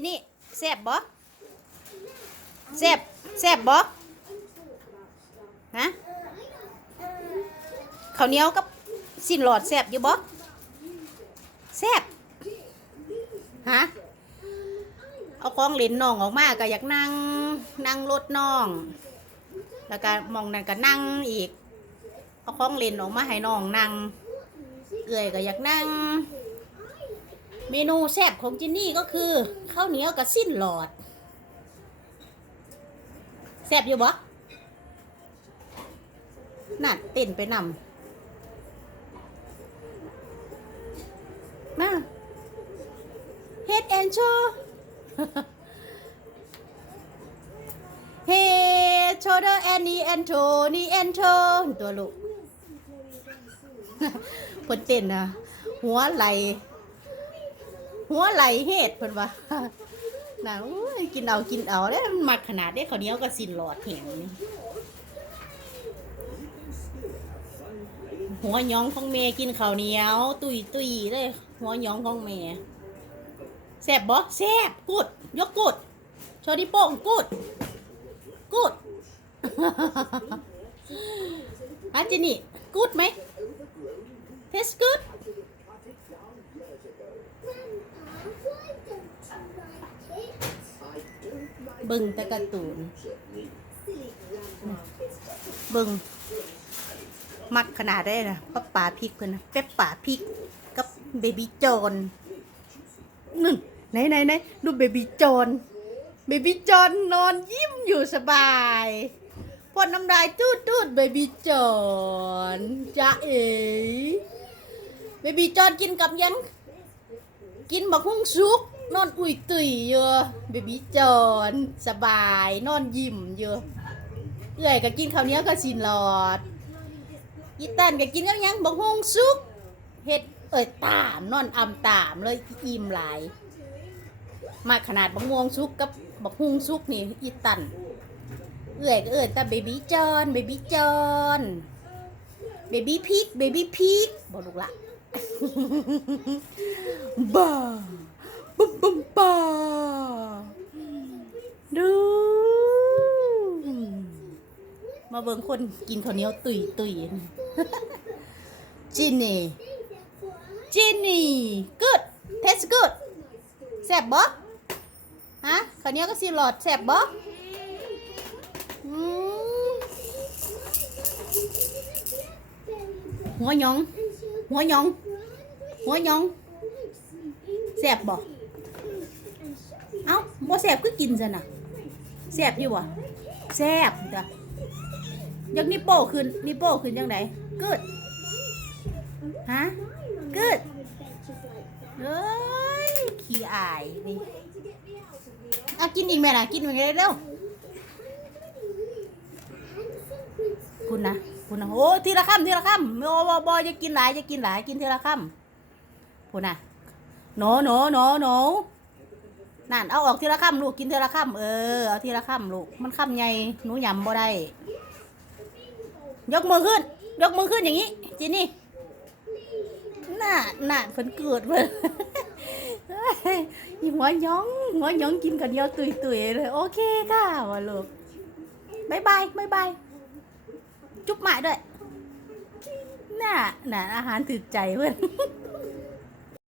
ที่นี่แซ่บบ่แซ่บแซ่บบ่ฮะข้าวเหนียวกับสิ้นหลอดแซ่บอยู่บ่แซ่บฮะเอาของเล่นน้องออกมาก็อยากนั่งนั่งรถน้อง แล้วก็มองนั่นก็นั่งอีก เอาของเล่นออกมาให้น้องนั่งเอื่อยก็อยากนั่ง เมนูแซ่บของจินนี่ก็คือข้าวเหนียวกับสิ้นหลอดแซ่บอยู่บ่นั่นเต้นไปนำมาเฮดแอนโชเฮโชเดอร์แอนนี่แอนโทนี่แอนโทตัวลูกเพิ่นเต้นนะหัวไหล หัวไหลเฮ็ดเพิ่นว่าน่ะโอ้ยกินเอากินเอาแล้วมันมักขนาดได้ข้าวเหนียวก็สินหลอดแห้งนี่หัวหยองของแม่กินข้าวเหนียว ตุยตุยเลย หัวหยองของแม่แซ่บบ่แซ่บกูดยกกูดโชดิโป้งกูดกูดอาจินี่กูดไหม Taste good เบิ่งต่การ์ตูนเบิ่งมักขนาดได้นะป้าป่าพริกเพิ่นนะเป๊ปป่าพริกกับเบบี้จอนนึ่งไหนไหนไหนดูเบบี้จอนเบบี้จอนนอนยิ้มอยู่สบายพ่นน้ำลายตูดตูดเบบี้จอนจ้าเอ๋เบบี้จอนกินกับยัง กินบักหุ่งซุก นอนอุ่ยตุยอยู่เบบี้จอนสบาย นอนยิ้มอยู่เอื่อยก็กินข้าวเหนียวก็สินหลอดอีตันก็กินกับหยังบักหุ่งซุกเฮ็ดเอ้ยตามนอนอำตามเลยอิ่มหลาย มาขนาดบักม่วงซุกกับบักฮุงซุกนี่อีตันเอื่อยก็เอื่อยแต่เบบี้จอนเบบี้จอนเบบี้พิกเบบี้พิกบอกลูกละบ้าบึ้มบึ้มบ้าดู มา เบิ่งคนกินข้าวเหนียวตุยตุยจินนี่จินนี่ good taste good แซ่บบ่ฮะข้าวเหนียวก็สิหลอดแซ่บบ่หัวยอง หัวยอง หัวยองแซ่บบ่เอ้าบ่แซ่บคือกินซะน่ะแซ่บอยู่บ่แซ่บจ้ะ ยักนิโป้ขึ้นนิโป้ขึ้นจังไดกึดฮะกึดเอ้ยขี้อายนี่เอากินอีกแม่น่ะกินอีกเร็วคุณนะคุณนะโอ้ทีละคำทีละคำโอ้บ่บ่จะกินหลายจะกินหลายกินทีละคำคุณนะโหนโหนโหนโหนนั่นเอาออกทีละคำลูกกินทีละคำเออเอาทีละคำลูกมันคำใหญ่หนูยำบ่ได้ ยกมือขึ้น ยกมือขึ้นอย่างนี้จีนี่หน้าน่าเพิ่นเกิดเพิ่นอีหัวหยองหัวหยองกินกันเดียวตุยตุยเลยโอเคค่ะวะลูกบายบายบายบายจุ๊บหมายด้วยน่ะน่ะอาหารถือใจเพื่อน